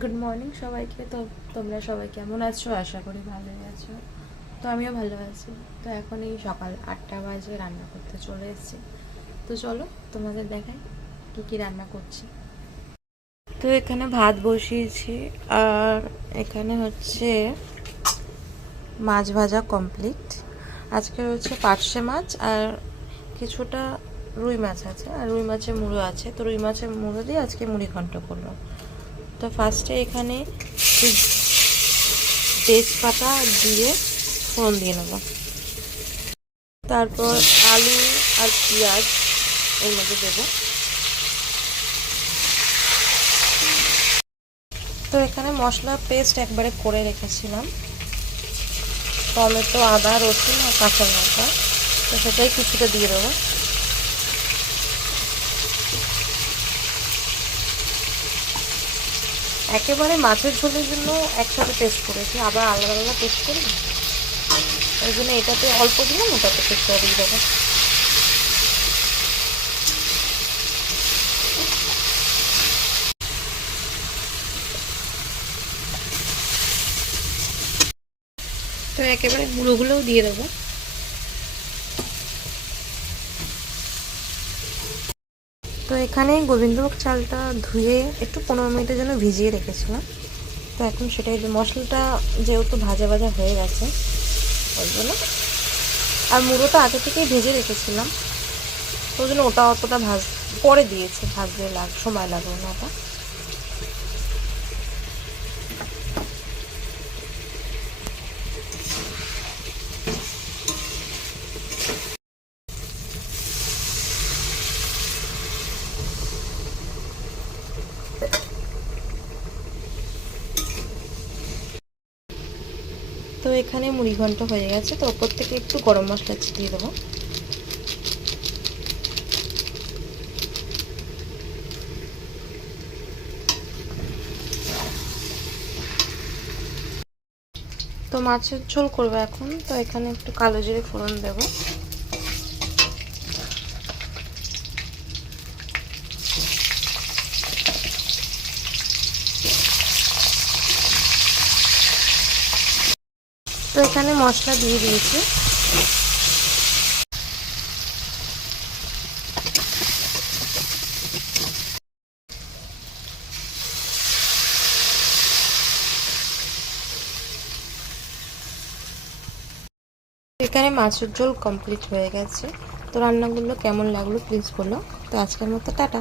Good morning সবাইকে। তো তোমরা সবাই কেমন আছো? আশা করি ভালোই আছো। তো আমিও ভালো আছি। তো এখন এই সকাল 8টা বাজে, রান্না করতে চলে এসেছি। তো চলো তোমাদের দেখাই কী কী রান্না করছি। তো এখানে ভাত বসিয়েছি, আর এখানে হচ্ছে মাছ ভাজা কমপ্লিট। আজকে হচ্ছে পার্শে মাছ আর কিছুটা রুই মাছ আছে, আর রুই মাছের মুড়ো আছে। তো রুই মাছের মুড়ো দিয়ে আজকে মুড়ি ঘন্ট করবো। তো ফার্স্টে এখানে তেজপাতা দিয়ে ফোড়ন দিয়ে নেব, তারপর আলু আর পেঁয়াজ এর মধ্যে দেবো। তো এখানে মশলা পেস্ট একবারে করে রেখেছিলাম, টমেটো, আদা, রসুন আর কাঁচা লঙ্কা। তো সেটাই কিছুটা দিয়ে দেবো। একেবারে মাছের ঝোলের জন্য একসাথে পেস্ট করেছি, আবার আলাদা আলাদা পেস্ট করি। ওই জন্য এটাতে অল্প দিলাম, ওটাতে পেস্ট করে দিয়ে দেবো। তো একেবারে গুঁড়োগুলোও দিয়ে দেবো। তো এখানে গোবিন্দভোগ চালটা ধুয়ে একটু 15 মিনিটের জন্য ভিজিয়ে রেখেছিলাম। তো এখন সেটাই মশলাটা যেহেতু ভাজা ভাজা হয়ে গেছে ওই জন্য, আর মুড়োটা আগে থেকেই ভেজে রেখেছিলাম, তো ওই জন্য ওটা অতটা পরে দিয়েছে, ভাজতে সময় লাগবে না ওটা। তো এখানে মুড়ি ঘন্ট হয়ে গেছে। তো ওপর থেকে একটু গরম মশলা ছিটিয়ে দেবো। তো মাছের ঝোল করবো এখন। তো এখানে একটু কালো জিরে ফোড়ন দেবো। তো এখানে মশলা দিয়ে দিয়েছি। এখানে মাছের ঝোল কমপ্লিট হয়ে গেছে। তো রান্নাগুলো কেমন লাগলো প্লিজ বলো। তো আজকের মতো টাটা।